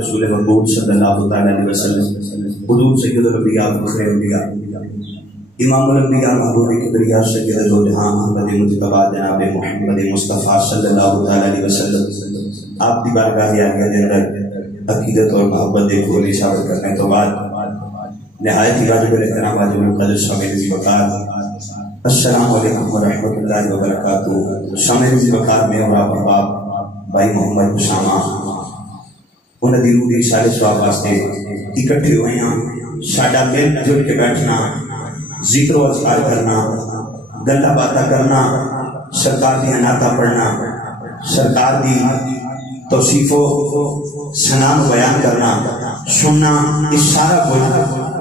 رسول محبوب صلی اللہ علیہ وسلم حضور سید الانبیاء فخر الانبیاء امام الانبیاء محبوب کبریا سید دو جہاں احمد مجتبی جناب محمد مصطفیٰ صلی اللہ علیہ وسلم آپ کی بارگاہ عالیہ کے اندر عقیدت اور محبت کو اشارت کرنے تو بعد نہایت ہی واجب الاحترام واجب القدر شامل وقار السلام علیکم ورحمۃ اللہ وبرکاتہ. شامل وقار میں اور آپ احباب بھائی محمد اسامہ انہوں نے روح اشارے سواب واسطے اکٹھے ہوئے ہیں. ساڈا مل جل کے بیٹھنا, ذکر و اذکار کرنا, گلا باتیں کرنا, سرکار کی عنایتاں پڑھنا, سرکار دی توصیف و ثنا بیان کرنا, سننا, اس سارا کچھ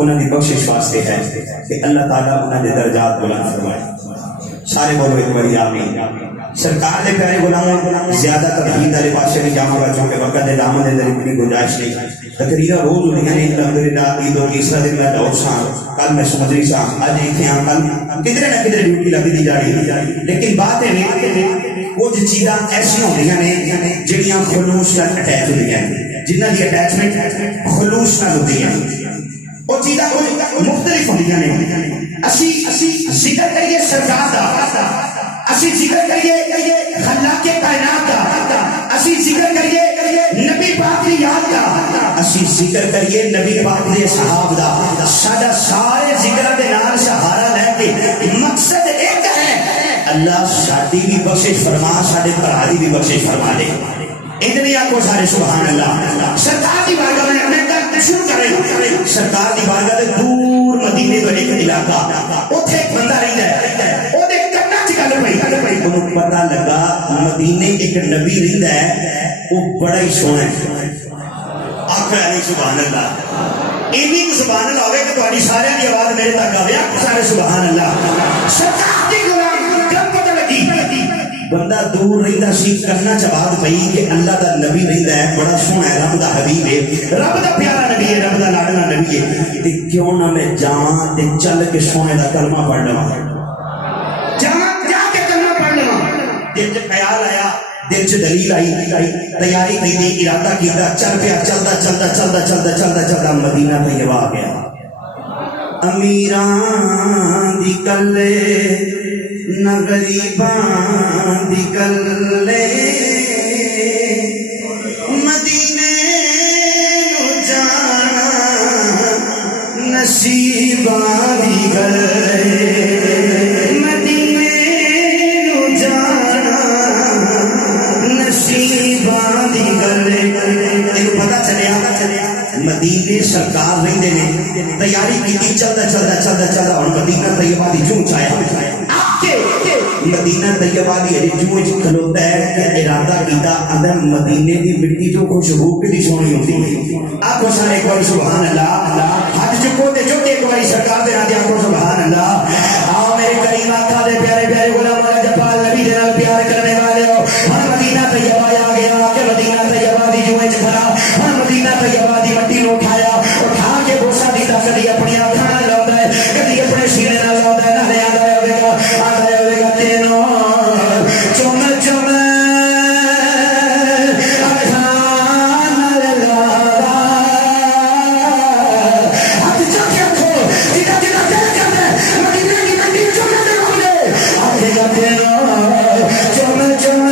انہوں نے بخشش واسطے ہے کہ اللہ تعالیٰ انہوں نے درجات بلند فرمائے. سارے بولو ایک باری آمین. سرکار نے پیارے غلاموں زیادہ تقریر والے پاسے نہیں جاؤں گا چونکہ وقت دامن دے در اتنی گنجائش نہیں. تقریرہ روز ہوئی ہیں الحمدللہ عید و تیسرا دن میں دور سا کل میں سمجھری سا آج ایتھے ہیں کل کدھر نہ کدھر ڈیوٹی لگی دی جا رہی ہے. لیکن باتیں نہیں کچھ چیزاں ایسی ہوندیاں نے جڑیاں خلوص نال اٹیچ ہوندیاں ہیں, جنہاں دی اٹیچمنٹ خلوص نال ہوندی ہے. وہ چیزاں مختلف ہوندیاں نے. اسی ذکر کریے سرکار دا, اسی ذکر کریے خلاق کائنات دا, اسی ذکر کریے نبی پاک دی یاد دا, اسی ذکر کریے نبی پاک دے صحاب دا. ساڈا سارے ذکر دے نال سہارا لے کے مقصد ایک ہے, اللہ ساڈی بھی بخشش فرما, ساڈے بھرا دی بھی بخشش فرما دے. اتنی آپ کو سارے سبحان اللہ. سرکار دی بارگاہ میں شروع کریں. سرکار دی بارگاہ دے دور مدینے تو ایک علاقہ, اوتھے ایک بندہ رہندا ہے, او دے کنا چ گل پئی, اونوں پتہ لگا مدینے ایک نبی رہندا ہے, او بڑا ہی سوہنا ہے. آکھو علی سبحان اللہ. ایویں سبحان اللہ ہوئے کہ تہاڈی سارے دی آواز میرے تک آوے سارے سبحان اللہ سرکار دی غلام کم پتہ لگی بندہ دور رہندا سی کرنا چباد پئی کہ اللہ دا نبی رہندا ہے بڑا سوہنا ہے رب دا حبیب ہے رب دا پیارا نبی ہے رب دا لاڈلا نبی ہے تے کیوں نہ میں جاواں تے چل کے سونے دا کلمہ پڑھ لواں جاواں جا کے کلمہ پڑھ لواں دل وچ خیال آیا دل چ دلیل آئی تیاری کی ارادہ کیتا چل پیا چلدا مدینہ طیبہ آ گیا امیراں دی کلے نہ غریباں دی کلے مدینے نو جانا نصیباں دی کلے مدینے سرکار رہندے نے تیاری کی چلدا ہن مدینہ طیبہ دی جوں چایا مدینہ طیبہ دی جوں وچ کھلوتا ہے کہ ارادہ کیتا اندر مدینے دی مٹی جو خوشبو کتنی سونی ہوندی آکھو سارے ایک بار سبحان اللہ ہاتھ چکو تے چوٹے ایک بار سرکار دے نام آکھو سبحان اللہ آؤ میرے کریم آقا دے پیارے پیارے غلاموں نے جپال نبی دے نال پیار کرنے والے ہو ہن مدینہ طیبہ آ گیا کہ مدینہ طیبہ دی جوں وچ کھڑا ہن مدینہ طیبہ دی مٹی نو اٹھا کے بوسا دیتا کدی اپنی اکھاں نال لاوندا ہے کدی اپنے سینے نال لاوندا ہے نالے آندا ہوے گا تینوں چم چم اکھاں نال لاوندا ہاتھ چاک رکھو جدا جدا دل کردا مدینے دی مٹی چم دے ہوندے آکھے گا تینوں چم چم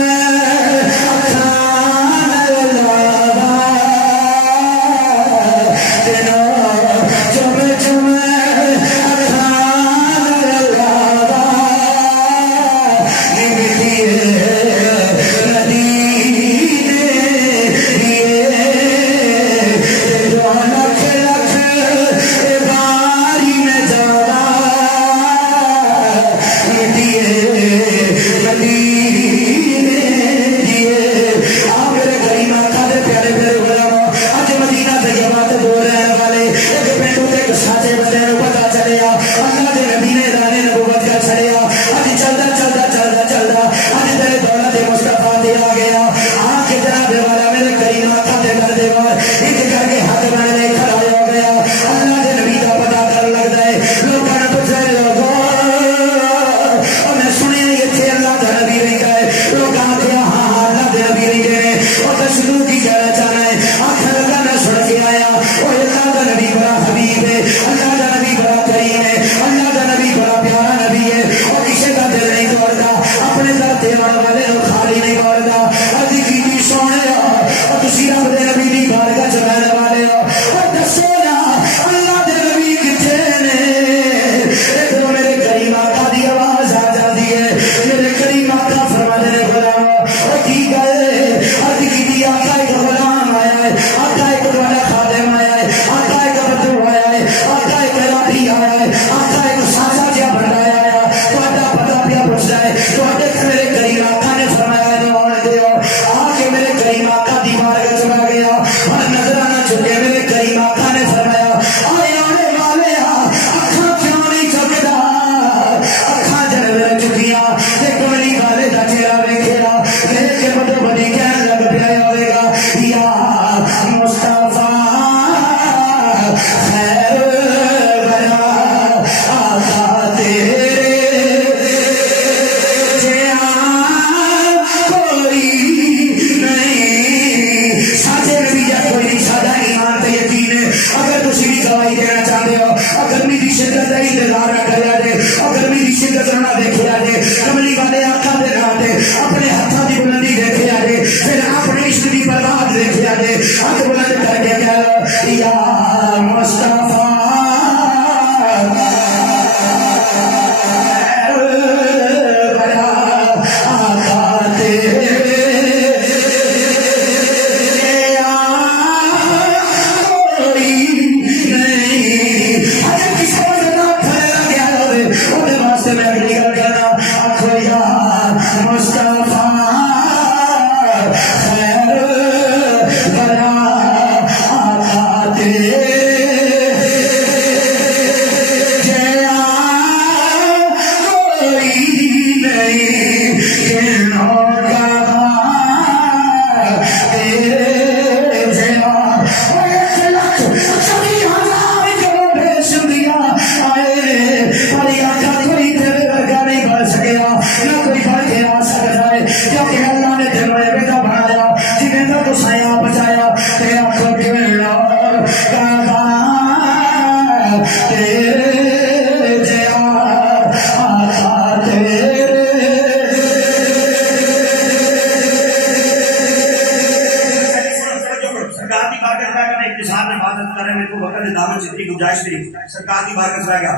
سرکار کی بارگاہ میں گیا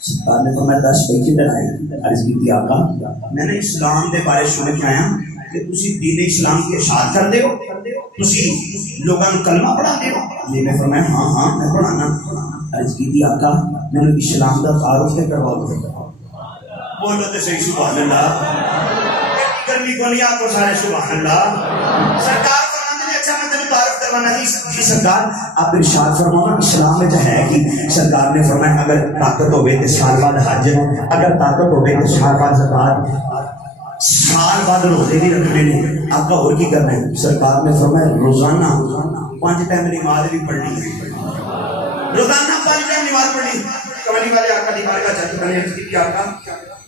سرکار نے فرمایا 10 پیسے دلائے عرض کی آقا میں نے اسلام دے بارے سن کے آیا کہ تسی دین اسلام کی اشاعت کر دے ہو تسی لوگاں نوں کلمہ پڑھا دے ہو یہ میں فرمایا ہاں میں پڑھانا عرض کی آقا میں نے اسلام دا تعارف تے کروا دو بولو تے صحیح سبحان اللہ گرمی کو نہیں آکو سارے سبحان اللہ سرکار اچھا میں تمہیں تعارف کروانا جی سرکار آپ ارشاد فرماؤ اسلام میں ہے کہ سرکار نے فرمایا اگر طاقت ہوئے تو سال بعد حج اگر طاقت ہوئے تو سال بعد زکات سال بعد روزے بھی رکھنے نے آپ کا اور کی کرنا ہے سرکار نے فرمایا روزانہ 5 ٹائم نماز بھی پڑھنی ہے روزانہ 5 ٹائم نماز پڑھنی کمالی والے آقا دی بارگاہ چاہتے کرنے عرض کی آقا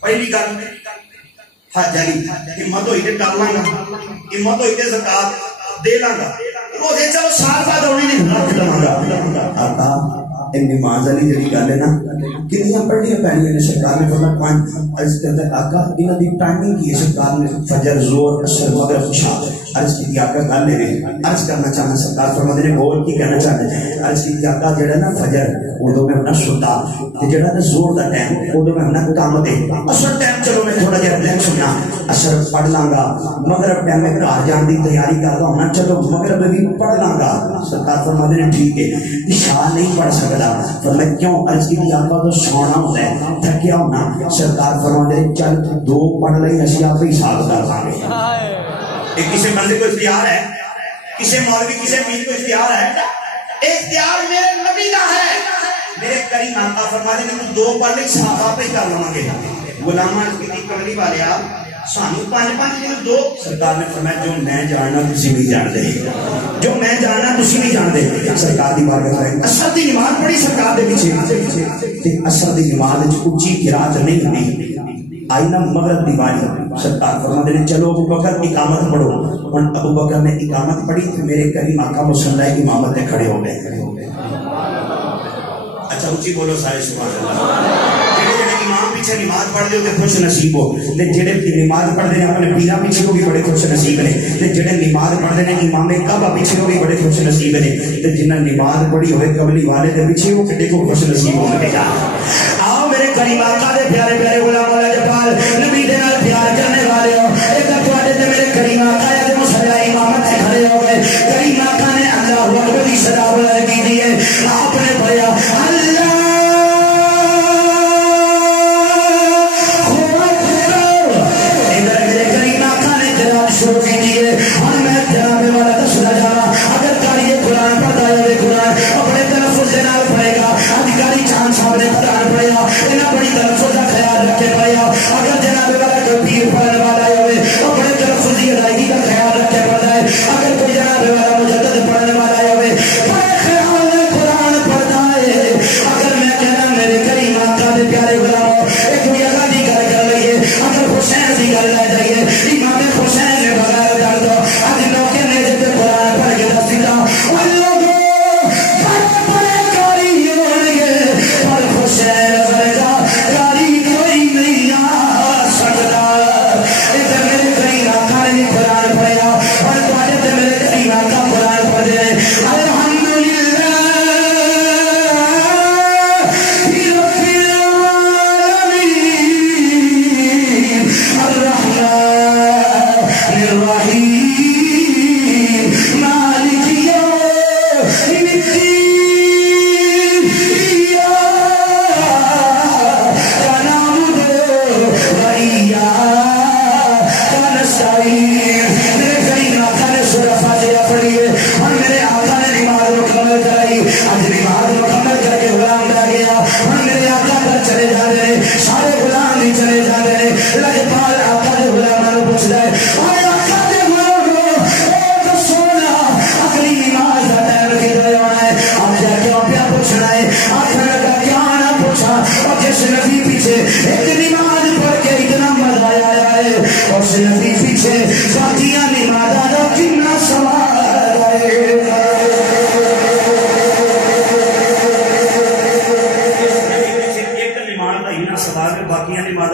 پہلی گل حج آئی ہمت ہوئی تے کر لاں گا ہمت ہوئی تے زکات دے لانگا وہ دے چلو سال بعد ہونے نہیں رکھ لانگا آقا ان نماز علی جڑی گل ہے نا کنیاں پڑھنیاں پہنیاں نے سرکار نے فرمایا 5 عرض کرتا آقا انہاں دی ٹائمنگ کی ہے سرکار نے فجر زور عصر مغرب عشاء عرض کی آقا گل ہے عرض کرنا چاہنا سرکار فرماتے ہیں اور کی کہنا چاہتے ہیں عرض کی آقا جڑا نا فجر اردو میں اپنا ستا تے جڑا نا زور دا ٹائم اردو میں اپنا کام دے اثر ٹائم چلو میں تھوڑا جہا ٹائم سننا اثر پڑھ لاں گا مغرب ٹائم میں گھر جان دی تیاری کردا ہونا چلو مغرب میں بھی پڑھ لاں گا سرکار فرماتے ہیں ٹھیک ہے عشاء نہیں پڑھ سکتا فرمایا کیوں عرض کی آقا تو سونا ہوتا ہے تھکیا ہونا سرکار فرماتے ہیں چل 2 پڑھ لئی اسی آپ ہی حساب کر لیں گے کسی بندے کو اختیار ہے کسی مولوی کسی پیر کو اختیار ہے اختیار میرے نبی کا ہے میرے کریم آقا فرماتے ہیں 2 پڑھ لئی صحابہ پہ کر لواں گے غلاماں کی کملی والے سانو 5 دن 2 سرکار نے فرمایا جو میں جاننا تسی نہیں جانتے جو میں جاننا تسی نہیں جانتے سرکار دی بارگاہ میں اثر دی نماز پڑھی سرکار دے پیچھے تے اثر دی نماز وچ اونچی قرات نہیں ہوندی آئی نا مغرب دی باری سرکار فرماتے ہیں چلو ابو بکر اقامت پڑھو اور ابو بکر نے اقامت پڑھی تو میرے کریم آقا مصلی کی امامت میں کھڑے ہو گئے اچھا اونچی بولو سارے سبحان اللہ امام پیچھے نماز پڑھ دے خوش نصیب ہو جڑے نماز پڑھتے ہیں اپنے پیرا پیچھے ہو بھی بڑے خوش نصیب نے جڑے نماز پڑھتے ہیں امام کعبہ پیچھے ہو بھی بڑے خوش نصیب نے جنہیں نماز پڑھی ہوئے قبلی والے کے پیچھے ہو کٹے کو خوش نصیب ہو کے جا آؤ میرے کریم آقا دے پیارے پیارے غلام والا جپال نبی دے نال پیار کرنے والے ہو ایک تواڈے تے میرے کریم آقا دے مصلی امامت تے کھڑے ہو گئے کریم آقا نے اللہ اکبر دی صدا بلند کی دی ہے آپ نے پڑھا اللہ شروع کی دیئے اور میں جناب والا دسنا جا رہا اگر کاری قرآن پڑھتا ہے قرآن اپنے تلفظ سے نال پڑھے گا ادھکاری چاند صاحب نے قرآن پڑھے گا انہاں بڑی تلفظ کا خیال رکھے پڑھے گا اگر جناب والا کوئی پیر پڑھنے والا ہوئے اپنے تلفظ کی ادائیگی کا خیال رکھے پڑھتا ہے اگر کوئی جناب والا مجدد پڑھنے والا ہوئے بڑے خیال میں قرآن پڑھتا ہے اگر میں کہنا میرے کریم آقا دے پیارے غلاموں ایک کوئی اگا دی گل کر لئیے اگر حسین دی گل لے جائیے امام حسین خوش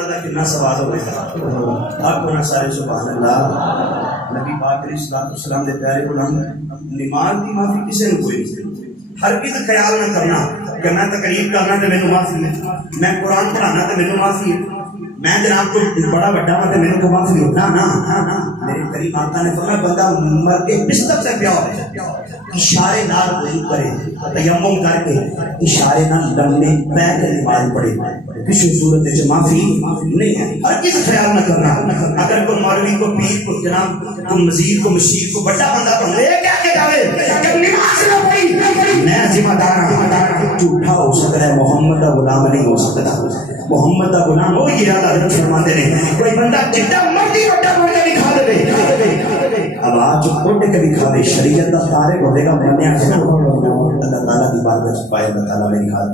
دا کتنا سوال ہوگا آپ کو نہ سارے سبحان اللہ نبی پاک علیہ السلام دے پیارے غلام نماز دی معافی کسے نے کوئی ہر کس خیال نہ کرنا کہ میں تقریر کرنا تو مینوں معافی ہے میں قرآن پڑھانا تو مینوں معافی ہے میں جناب کوئی بڑا بڑا ہوں تو میرے کو معافی ہو نہ میرے قریب آقا نے فرمایا بندہ مر کے بستر سے پیا ہو اشارے نال وضو کرے تیمم کر کے اشارے نال لمبے پے کے نماز پڑھے کسی صورت وچ معافی نہیں ہے ہر کس خیال نہ کرنا اگر کوئی مولوی کو پیر کو جناب کو مزید کو مشیر کو بڑا بندہ کو لے کے آ کے جاوے کہ نماز نہ پڑھی میں ذمہ دار ہوں جھوٹا ہو سکتا ہے محمد کا غلام نہیں ہو سکتا محمد کا غلام ہو یہ حضرت فرماتے ہیں کوئی بندہ جتنا مرضی بڑا بڑا بھی کھا دے اب آج کوٹ کے بھی کھا دے شریعت کا طارق ہوے گا منیا اللہ تعالیٰ کی بات میں پائے اللہ تعالیٰ میری حال